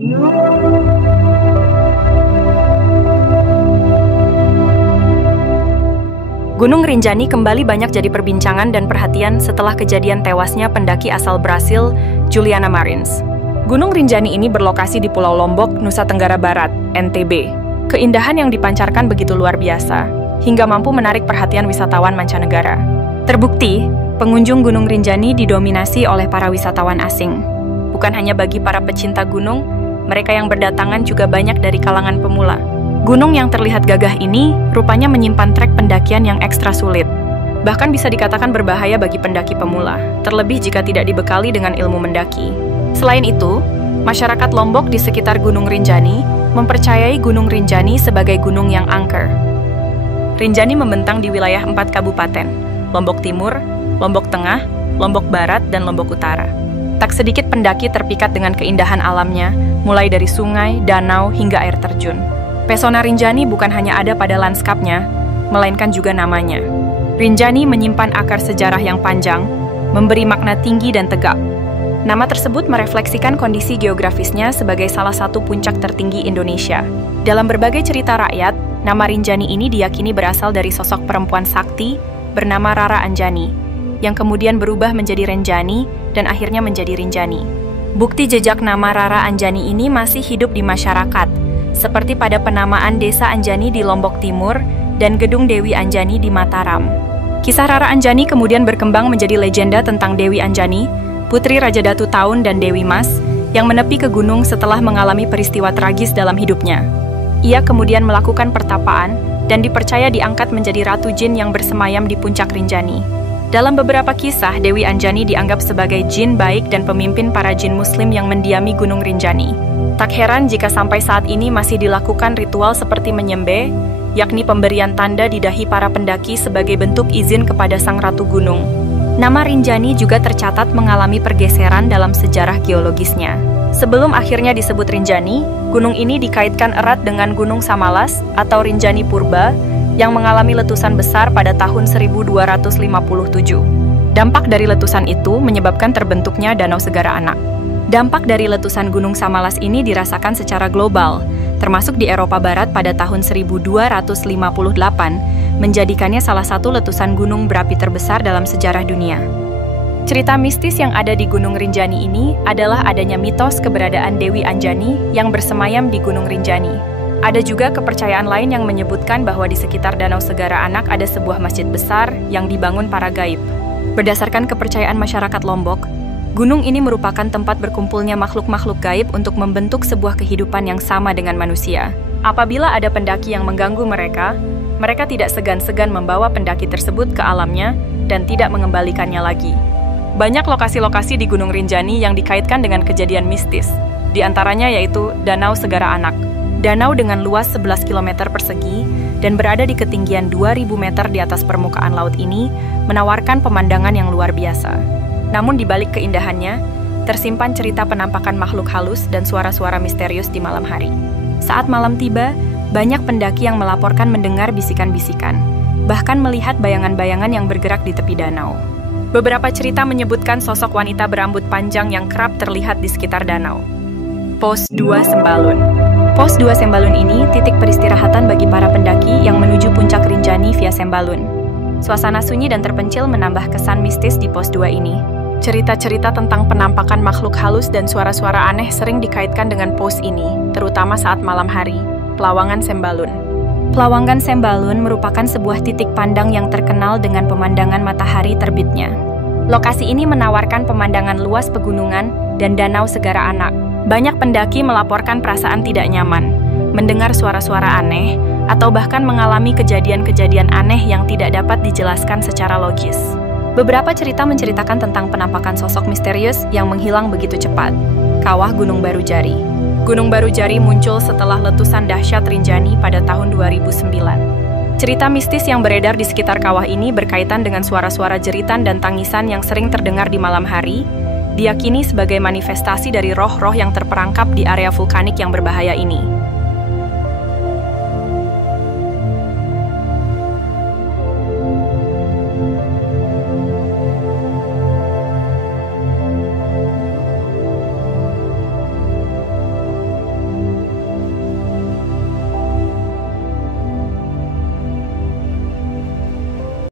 Gunung Rinjani kembali banyak jadi perbincangan dan perhatian setelah kejadian tewasnya pendaki asal Brasil, Juliana Marins. Gunung Rinjani ini berlokasi di Pulau Lombok, Nusa Tenggara Barat, NTB. Keindahan yang dipancarkan begitu luar biasa, hingga mampu menarik perhatian wisatawan mancanegara. Terbukti, pengunjung Gunung Rinjani didominasi oleh para wisatawan asing. Bukan hanya bagi para pecinta gunung, mereka yang berdatangan juga banyak dari kalangan pemula. Gunung yang terlihat gagah ini rupanya menyimpan trek pendakian yang ekstra sulit. Bahkan bisa dikatakan berbahaya bagi pendaki pemula, terlebih jika tidak dibekali dengan ilmu mendaki. Selain itu, masyarakat Lombok di sekitar Gunung Rinjani mempercayai Gunung Rinjani sebagai gunung yang angker. Rinjani membentang di wilayah 4 kabupaten, Lombok Timur, Lombok Tengah, Lombok Barat, dan Lombok Utara. Tak sedikit pendaki terpikat dengan keindahan alamnya, mulai dari sungai, danau, hingga air terjun. Pesona Rinjani bukan hanya ada pada lanskapnya, melainkan juga namanya. Rinjani menyimpan akar sejarah yang panjang, memberi makna tinggi dan tegap. Nama tersebut merefleksikan kondisi geografisnya sebagai salah satu puncak tertinggi Indonesia. Dalam berbagai cerita rakyat, nama Rinjani ini diyakini berasal dari sosok perempuan sakti bernama Rara Anjani, yang kemudian berubah menjadi Renjani dan akhirnya menjadi Rinjani. Bukti jejak nama Rara Anjani ini masih hidup di masyarakat, seperti pada penamaan Desa Anjani di Lombok Timur dan Gedung Dewi Anjani di Mataram. Kisah Rara Anjani kemudian berkembang menjadi legenda tentang Dewi Anjani, putri Raja Datu Taun dan Dewi Mas, yang menepi ke gunung setelah mengalami peristiwa tragis dalam hidupnya. Ia kemudian melakukan pertapaan dan dipercaya diangkat menjadi Ratu Jin yang bersemayam di puncak Rinjani. Dalam beberapa kisah, Dewi Anjani dianggap sebagai jin baik dan pemimpin para jin muslim yang mendiami Gunung Rinjani. Tak heran jika sampai saat ini masih dilakukan ritual seperti menyembeh, yakni pemberian tanda di dahi para pendaki sebagai bentuk izin kepada sang Ratu Gunung. Nama Rinjani juga tercatat mengalami pergeseran dalam sejarah geologisnya. Sebelum akhirnya disebut Rinjani, gunung ini dikaitkan erat dengan Gunung Samalas atau Rinjani Purba yang mengalami letusan besar pada tahun 1257. Dampak dari letusan itu menyebabkan terbentuknya Danau Segara Anak. Dampak dari letusan Gunung Samalas ini dirasakan secara global, termasuk di Eropa Barat pada tahun 1258, menjadikannya salah satu letusan gunung berapi terbesar dalam sejarah dunia. Cerita mistis yang ada di Gunung Rinjani ini adalah adanya mitos keberadaan Dewi Anjani yang bersemayam di Gunung Rinjani. Ada juga kepercayaan lain yang menyebutkan bahwa di sekitar Danau Segara Anak ada sebuah masjid besar yang dibangun para gaib. Berdasarkan kepercayaan masyarakat Lombok, gunung ini merupakan tempat berkumpulnya makhluk-makhluk gaib untuk membentuk sebuah kehidupan yang sama dengan manusia. Apabila ada pendaki yang mengganggu mereka, mereka tidak segan-segan membawa pendaki tersebut ke alamnya dan tidak mengembalikannya lagi. Banyak lokasi-lokasi di Gunung Rinjani yang dikaitkan dengan kejadian mistis, di antaranya yaitu Danau Segara Anak. Danau dengan luas 11 km persegi dan berada di ketinggian 2000 meter di atas permukaan laut ini menawarkan pemandangan yang luar biasa. Namun di balik keindahannya, tersimpan cerita penampakan makhluk halus dan suara-suara misterius di malam hari. Saat malam tiba, banyak pendaki yang melaporkan mendengar bisikan-bisikan, bahkan melihat bayangan-bayangan yang bergerak di tepi danau. Beberapa cerita menyebutkan sosok wanita berambut panjang yang kerap terlihat di sekitar danau. Pos 2 Sembalun. Pos 2 Sembalun ini titik peristirahatan bagi para pendaki yang menuju puncak Rinjani via Sembalun. Suasana sunyi dan terpencil menambah kesan mistis di pos 2 ini. Cerita-cerita tentang penampakan makhluk halus dan suara-suara aneh sering dikaitkan dengan pos ini, terutama saat malam hari. Pelawangan Sembalun. Pelawangan Sembalun merupakan sebuah titik pandang yang terkenal dengan pemandangan matahari terbitnya. Lokasi ini menawarkan pemandangan luas pegunungan dan Danau Segara Anak. Banyak pendaki melaporkan perasaan tidak nyaman, mendengar suara-suara aneh, atau bahkan mengalami kejadian-kejadian aneh yang tidak dapat dijelaskan secara logis. Beberapa cerita menceritakan tentang penampakan sosok misterius yang menghilang begitu cepat. Kawah Gunung Baru Jari. Gunung Baru Jari muncul setelah letusan dahsyat Rinjani pada tahun 2009. Cerita mistis yang beredar di sekitar kawah ini berkaitan dengan suara-suara jeritan dan tangisan yang sering terdengar di malam hari, diyakini sebagai manifestasi dari roh-roh yang terperangkap di area vulkanik yang berbahaya ini.